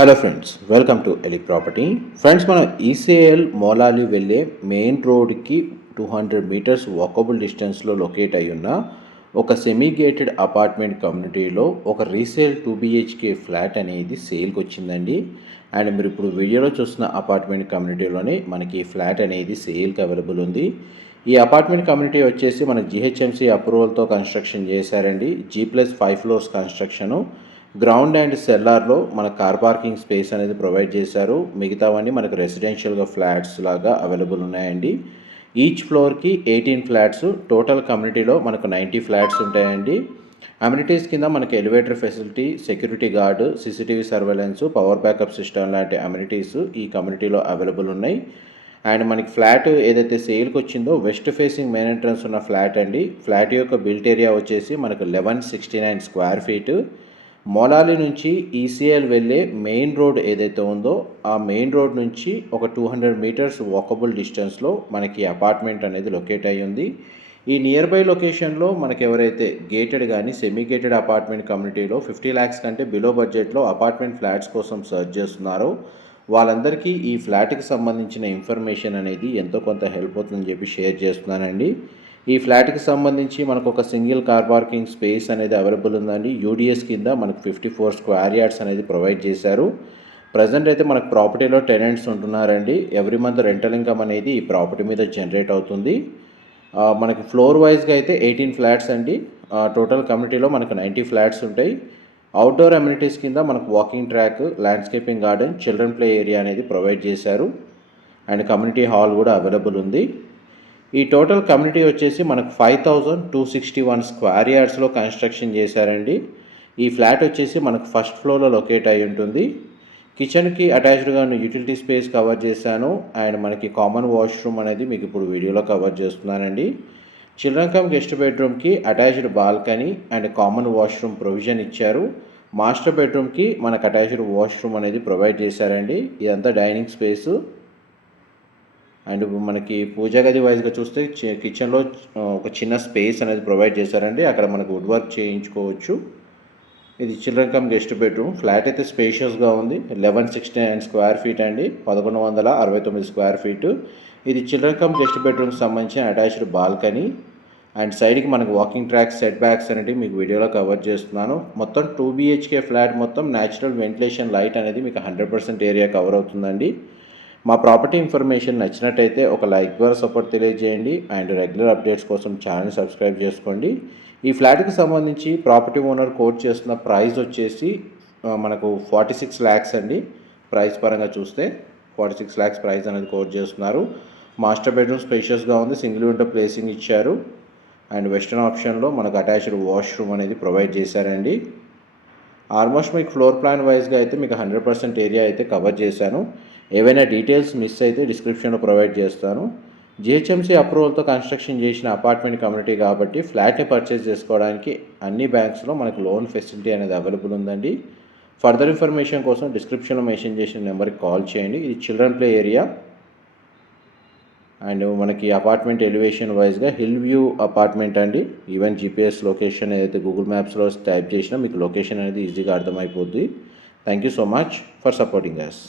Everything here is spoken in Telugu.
హలో ఫ్రెండ్స్ వెల్కమ్ టు ఎలి ప్రాపర్టీ. ఫ్రెండ్స్ మనం ఈసీఎల్ మోలాలి వెళ్ళే మెయిన్ రోడ్కి టూ హండ్రెడ్ మీటర్స్ వాకబుల్ డిస్టెన్స్లో లొకేట్ అయి ఉన్న ఒక సెమీ గేటెడ్ అపార్ట్మెంట్ కమ్యూనిటీలో ఒక రీసేల్ టూ బిహెచ్కే ఫ్లాట్ అనేది సేల్కి వచ్చిందండి. అండ్ మీరు ఇప్పుడు వీడియోలో చూస్తున్న అపార్ట్మెంట్ కమ్యూనిటీలోనే మనకి ఫ్లాట్ అనేది సేల్కి అవైలబుల్ ఉంది. ఈ అపార్ట్మెంట్ కమ్యూనిటీ వచ్చేసి మన జిహెచ్ఎంసీ అప్రూవల్తో కన్స్ట్రక్షన్ చేశారండి. G plus five floors construction. Ground and సెల్లార్లో మన కార్ పార్కింగ్ స్పేస్ అనేది ప్రొవైడ్ చేశారు. మిగతావన్నీ మనకు రెసిడెన్షియల్గా ఫ్లాట్స్ లాగా అవైలబుల్ ఉన్నాయండి. ఈచ్ ఫ్లోర్కి ఎయిటీన్ ఫ్లాట్స్ టోటల్ కమ్యూనిటీలో మనకు నైంటీ ఫ్లాట్స్ ఉంటాయండి. అమ్యూనిటీస్ కింద మనకి elevator facility security guard CCTV surveillance power backup system లాంటి అమ్యూనిటీస్ ఈ కమ్యూనిటీలో అవైలబుల్ ఉన్నాయి. అండ్ మనకి ఫ్లాట్ ఏదైతే సేల్కి వచ్చిందో వెస్ట్ ఫేసింగ్ మెయిన్ ఎంట్రన్స్ ఉన్న ఫ్లాట్ అండి. ఫ్లాట్ యొక్క బిల్ట్ ఏరియా వచ్చేసి మనకు eleven sixty nine square feet. Moulali నుంచి ఈసీఎల్ వెళ్ళే మెయిన్ రోడ్ ఏదైతే ఉందో ఆ మెయిన్ రోడ్ నుంచి ఒక టూ హండ్రెడ్ మీటర్స్ వాకబుల్ డిస్టెన్స్లో మనకి అపార్ట్మెంట్ అనేది లొకేట్ అయ్యి ఉంది. ఈ నియర్ బై లొకేషన్లో మనకి ఎవరైతే గేటెడ్ కానీ సెమీ గేటెడ్ అపార్ట్మెంట్ కమ్యూనిటీలో ఫిఫ్టీ ల్యాక్స్ కంటే బిలో బడ్జెట్లో అపార్ట్మెంట్ ఫ్లాట్స్ కోసం సర్చ్ చేస్తున్నారో వాళ్ళందరికీ ఈ ఫ్లాట్కి సంబంధించిన ఇన్ఫర్మేషన్ అనేది ఎంతో కొంత హెల్ప్ అవుతుందని చెప్పి షేర్ చేస్తున్నానండి. ఈ ఫ్లాట్కి సంబంధించి మనకు ఒక సింగిల్ కార్ పార్కింగ్ స్పేస్ అనేది అవైలబుల్ ఉందండి. యూడిఎస్ కింద మనకు ఫిఫ్టీ ఫోర్ స్క్వేర్ యార్డ్స్ అనేది ప్రొవైడ్ చేశారు. ప్రజెంట్ అయితే మనకు ప్రాపర్టీలో టెనెంట్స్ ఉంటున్నారండి. ఎవ్రీ మంత్ రెంటల్ ఇన్కమ్ అనేది ఈ ప్రాపర్టీ మీద జనరేట్ అవుతుంది. మనకి ఫ్లోర్ వైజ్గా అయితే ఎయిటీన్ ఫ్లాట్స్ అండి. టోటల్ కమ్యూనిటీలో మనకు నైంటీ ఫ్లాట్స్ ఉంటాయి. అవుట్డోర్ అమ్యూనిటీస్ కింద మనకు walking track landscaping garden children play area అనేది ప్రొవైడ్ చేశారు. అండ్ కమ్యూనిటీ హాల్ కూడా అవైలబుల్ ఉంది. ఈ టోటల్ కమ్యూనిటీ వచ్చేసి మనకు five thousand two sixty one square యార్డ్స్లో construction చేశారండి. ఈ ఫ్లాట్ వచ్చేసి మనకు ఫస్ట్ ఫ్లోర్లో లొకేట్ అయి ఉంటుంది. కిచెన్కి అటాచ్డ్గా యూటిలిటీ స్పేస్ కవర్ చేశాను. అండ్ మనకి కామన్ వాష్రూమ్ అనేది మీకు ఇప్పుడు వీడియోలో కవర్ చేస్తున్నానండి. చిల్డ్రన్ కమ్ గెస్ట్ బెడ్రూమ్కి attached balcony and common washroom provision ఇచ్చారు. మాస్టర్ బెడ్రూమ్కి మనకు అటాచ్డ్ వాష్రూమ్ అనేది ప్రొవైడ్ చేశారండి. ఇదంతా డైనింగ్ స్పేసు. అండ్ మనకి పూజా గది వైజ్గా చూస్తే కిచెన్లో ఒక చిన్న స్పేస్ అనేది ప్రొవైడ్ చేశారండి. అక్కడ మనకు వుడ్ వర్క్ చేయించుకోవచ్చు. ఇది children cum guest bedroom flat అయితే స్పేషియస్గా ఉంది. Eleven sixty nine square feet అండి. పదకొండు వందల అరవై తొమ్మిది స్క్వేర్ ఫీట్ ఇది చిల్డ్రన్ కమ్ గెస్ట్ బెడ్రూమ్కి సంబంధించిన అటాచ్డ్ బాల్కనీ అండ్ సైడ్కి మనకు వాకింగ్ ట్రాక్ సెట్ బ్యాక్స్ అనేది మీకు వీడియోలో కవర్ చేస్తున్నాను. మొత్తం టూ బీహెచ్కే ఫ్లాట్ మొత్తం న్యాచురల్ వెంటిలేషన్ లైట్ అనేది మీకు హండ్రెడ్ పర్సెంట్ ఏరియా కవర్ అవుతుందండి. మా ప్రాపర్టీ ఇన్ఫర్మేషన్ నచ్చినట్టయితే ఒక లైక్ ద్వారా సపోర్ట్ తెలియజేయండి అండ్ రెగ్యులర్ అప్డేట్స్ కోసం ఛానల్ సబ్స్క్రైబ్ చేసుకోండి. ఈ ఫ్లాట్కి సంబంధించి ప్రాపర్టీ ఓనర్ కోట్ చేస్తున్న ప్రైస్ వచ్చేసి మనకు ఫార్టీ సిక్స్ ల్యాక్స్ అండి. ప్రైస్ పరంగా చూస్తే ఫార్టీ సిక్స్ ల్యాక్స్ ప్రైస్ అనేది కోట్ చేస్తున్నారు. మాస్టర్ బెడ్రూమ్ స్పేషియస్గా ఉంది సింగిల్ విండో ప్లేసింగ్ ఇచ్చారు. అండ్ వెస్టర్న్ ఆప్షన్లో మనకు అటాచ్డ్ వాష్రూమ్ అనేది ప్రొవైడ్ చేశారండి. ఆల్మోస్ట్ మీకు ఫ్లోర్ ప్లాన్ వైజ్గా అయితే మీకు హండ్రెడ్ పర్సెంట్ ఏరియా అయితే కవర్ చేశాను. ఏవైనా డీటెయిల్స్ మిస్ అయితే డిస్క్రిప్షన్లో ప్రొవైడ్ చేస్తాను. జిహెచ్ఎంసీ అప్రూవల్తో కన్స్ట్రక్షన్ చేసిన అపార్ట్మెంట్ కమ్యూనిటీ కాబట్టి ఫ్లాట్ని పర్చేస్ చేసుకోవడానికి అన్ని బ్యాంక్స్లో మనకు లోన్ ఫెసిలిటీ అనేది అవైలబుల్ ఉందండి. ఫర్దర్ ఇన్ఫర్మేషన్ కోసం డిస్క్రిప్షన్లో మెన్షన్ చేసిన నెంబర్కి కాల్ చేయండి. ఇది చిల్డ్రన్ ప్లే ఏరియా. అండ్ మనకి అపార్ట్మెంట్ ఎలివేషన్ వైజ్గా హిల్ వ్యూ అపార్ట్మెంట్ అండి. ఈవెన్ జీపీఎస్ లొకేషన్ ఏదైతే గూగుల్ మ్యాప్స్లో టైప్ చేసినా మీకు లొకేషన్ అనేది ఈజీగా అర్థమైపోద్ది. Thank you so much for supporting us